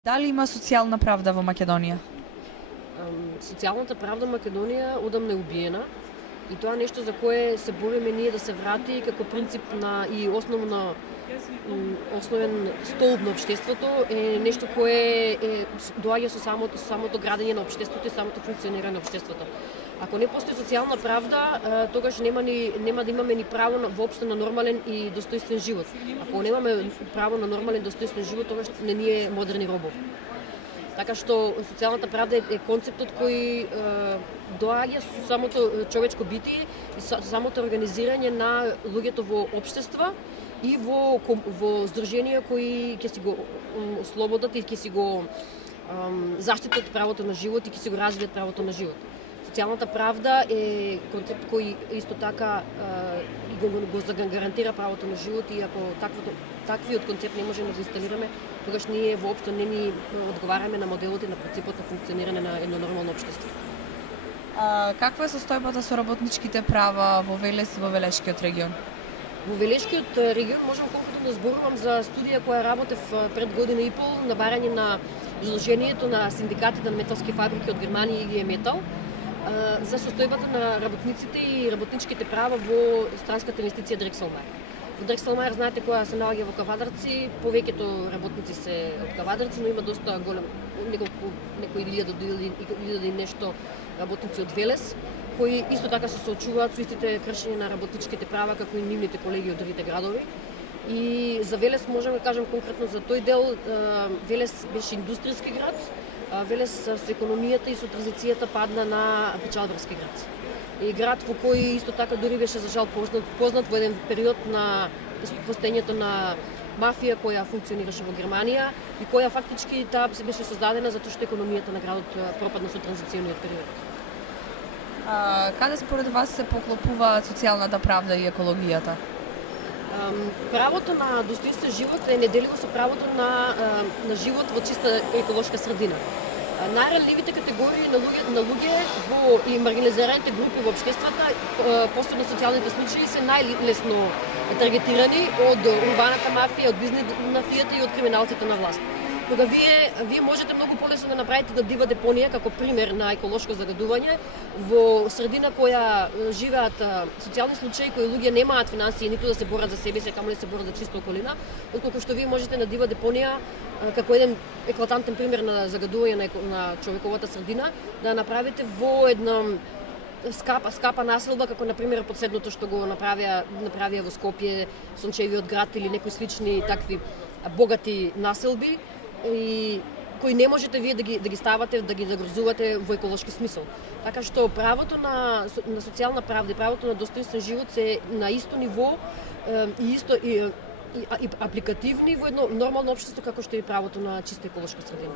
Дали има социјална правда во Македонија? Социјалната правда во Македонија одамна е убиена и тоа нешто за кое се бориме ние да се врати како принцип на и основен столб на општеството е нешто кое доаѓа со самото градење на општеството и самото функционирање на општеството. Ако не постои социјална правда, тогаш нема да имаме ни право воопшто на нормален и достоинствен живот. Ако немаме право на нормален и достоинствен живот, тогаш не ни е модерни робови. Така што социјалната правда е концептот кој доаѓа со самото човечко битие и самото организирање на луѓето во општества и во здруженија кои ќе си го ослободат и ќе си го заштитат правото на живот и ќе си го развијат правото на живот. Социјалната правда е концепт кој исто така го гарантира правото на живот и ако таквиот концепт не можеме да го инсталираме, тогаш ние воопшто не ни одговараме на моделот и на принципот на функционирање на едно нормално општество. Каква е состојбата со работничките права во Велес и во Велешкиот регион? Во Велешкиот регион можам колкото да зборувам за студија која работев пред година и пол на барање на изложението на синдикатите на металски фабрики од Германија и Метал за состојбата на работниците и работничките права во странската инвестиција Дрекселмайер. Во Дрекселмайер знаете која се наоѓа во Кавадарци, повеќето работници се од Кавадарци, но има доста голем некои илјада и нешто работници од Велес кои исто така се соочуваат со истите кршења на работничките права како и нивните колеги од другите градови. И за Велес можам да кажам конкретно за тој дел, Велес беше индустријски град, Велес со економијата и со транзицијата падна на печалбарски град. И град во кој исто така дури беше за жал познат во еден период на постоењето на мафија која функционираше во Германија и која фактички таа беше создадена затоа што економијата на градот пропадна со транзициониот период. Каде според вас се поклопуваат социјалната правда и екологијата? Правото на достоинствен живот е неделиво со правото на живот во чиста еколошка средина. Најранливите категории на луѓе и маргинализираните групи во општествата, посебно социјалните случаи, се најлесно таргетирани од урбаната мафија, од бизнес мафијата и од криминалците на власт. Кога вие можете многу полесно да направите да дива депонија како пример на еколошко загадување во средина која живеат социјални случаи кои луѓе немаат финансии ниту да се борат за себе си, камо ли се борат за чиста околина, отколку што вие можете на дива депонија како еден еклатантен пример на загадување на човековата средина да направите во една скапа населба, како на пример последното што го направија во Скопје, Сончевиот град или некои слични такви богати населби и кои не можете вие да ги ставате, да ги загрозувате во еколошки смисол. Така што правото на социјална правда и правото на достоинствен живот се на исто ниво и апликативни во едно нормално општество како што е правото на чиста еколошка средина.